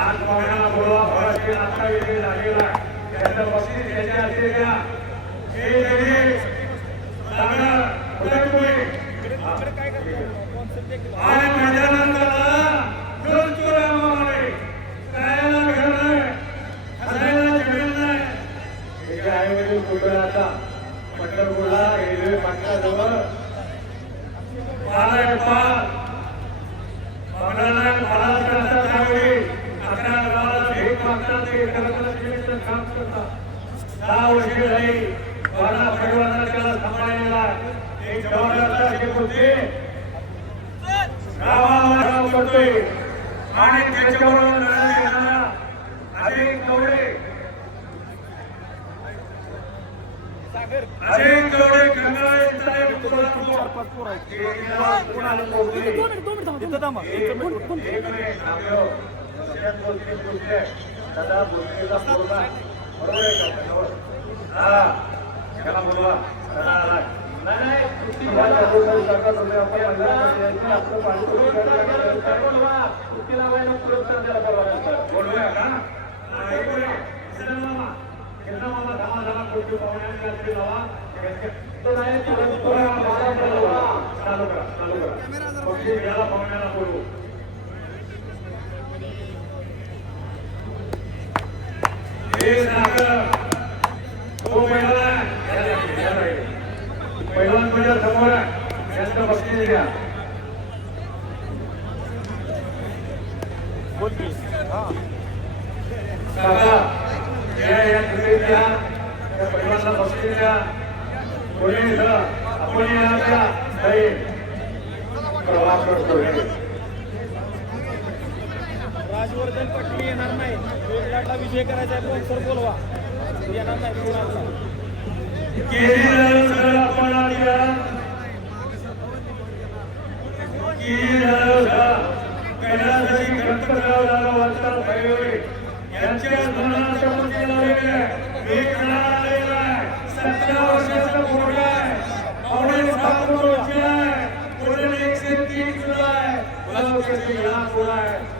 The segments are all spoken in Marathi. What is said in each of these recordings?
आज पाहुण्याला बोलवा भराची आता विक्री झालेला त्याचं बक्षीस घ्यायचे असेल का हे जरी सांगा कुठे तुम्ही आणि मैदानात दोन दहा वर्षे झाली वाडा परिवाराला त्याला सांभाळलेला एक जबाबदार होते गावाला गाव करतोय. आणि त्याच्याबरोबर लढत घेणारा अनेक कवडे अनेक कवडे गंगाळेचा चालू करा चालू करा पाहुण्याला बोलू हे नाटक तो पहिला पहिला म्हणजे समोर आहे त्यांचं बक्षीस घ्या काका या या क्रिकेट घ्या त्या पहिल्यांदा बक्षीस घ्या कोणी आपण या काही प्रवास करतोय. हर्षवर्धन पाटील येणार नाही. वेगळा विजय करायचा आहे पण सर बोलवा. येणार नाही कोणाला आहे. नावं घ्या त्याच्या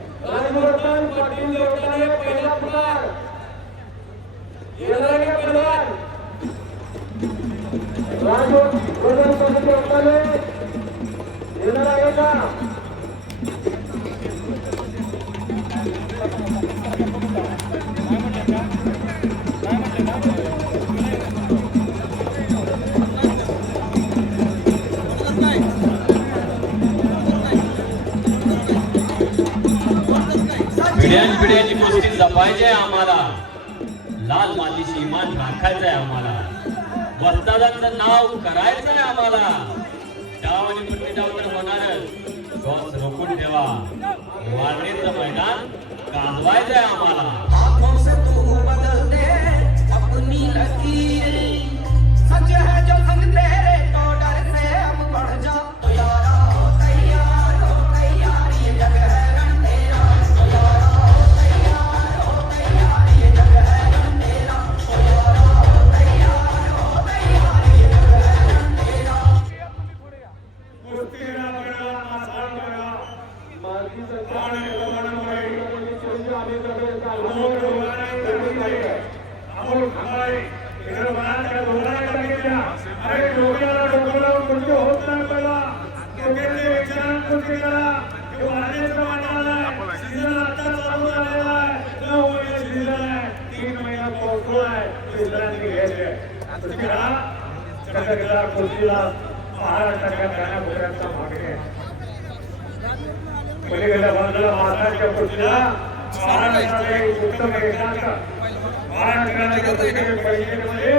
येणार. राजवर्धन पाटील देवताने पहिला पुकार येणारे परिवार राजवर्धन पाटील देवताने पिढ्यान पिढ्याची गोष्टी जपायची आहे आम्हाला. लाल मातीशी इमान राखायचं आहे आम्हाला. वस्तादांचं नाव करायचं आहे आम्हाला. डाव आणि कुठली डाव तर होणारच. श्वास रोखून ठेवा. वारणीचं मैदान गाजवायचं आहे आम्हाला. महाराष्ट्राच्या वाढण्याचं मागणी आहे पलीकडे बाजूला महाराष्ट्राच्या पुढच्या महाराष्ट्राला एक उत्तम रेखांचा महाराष्ट्राच्या पलीकडे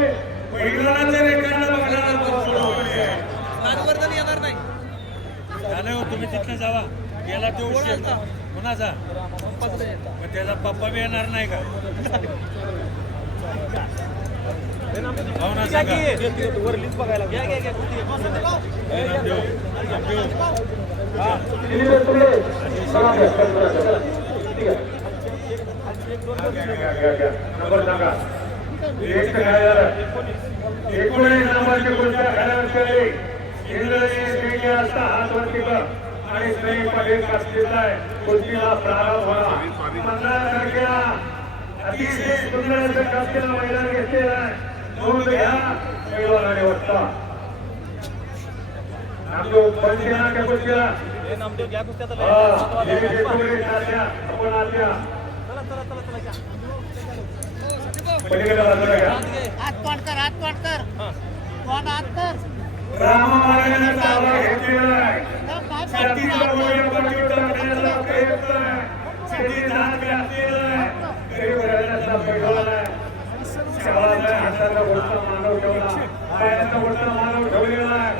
महिलांच्या रेखांना बघायला मानवर्धन येणार नाही. झालं हो तुम्ही तिथनं जावा. गेला तो उशीर. कोणाचा मग त्याचा पप्पा बी येणार नाही का? भावना सांगा एकोणीस नंबरची कुस्त्या खेळाडूंसाठी इंद्रजी सिंग असता हात वरती कर आणि स्नेही पाटील कास्तीचा आहे कुस्तीला प्रारंभ होणार पंधरा तारखेला अतिशय सुंदर असं कास्तीला मैदान घेतलेलं आहे नोंद घ्या पैलवान आणि वक्ता नामदेव पंचनाच्या कुस्तीला हे नामदेव घ्या कुस्त्या तर हा, हे एकोणीस तारखेला आपण आल्या चला चला चला चला घ्या. पलीकडे बाजूला घ्या हात तोंड कर हात तोंड कर तोंड हात कर रामामार्गाने ताबा घेतलेला आहे छत्तीसला वय पाठीवर टाकण्याचा प्रयत्न आहे. छत्तीस हात घातलेला आहे. तरी बऱ्याचदा पैलवान आहे. शाळाचा हाताचा वरचा मानव ठेवला. पायाचा वरचा मानव ठेवलेला आहे.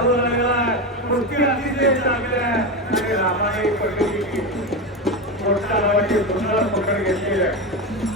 त्या प्रक्रिया चालू झालेला कुस्ती अतिशय चांगली आहे. आणि रामाने मोठ्या नावाची सुंदर पकड घेतलेली आहे.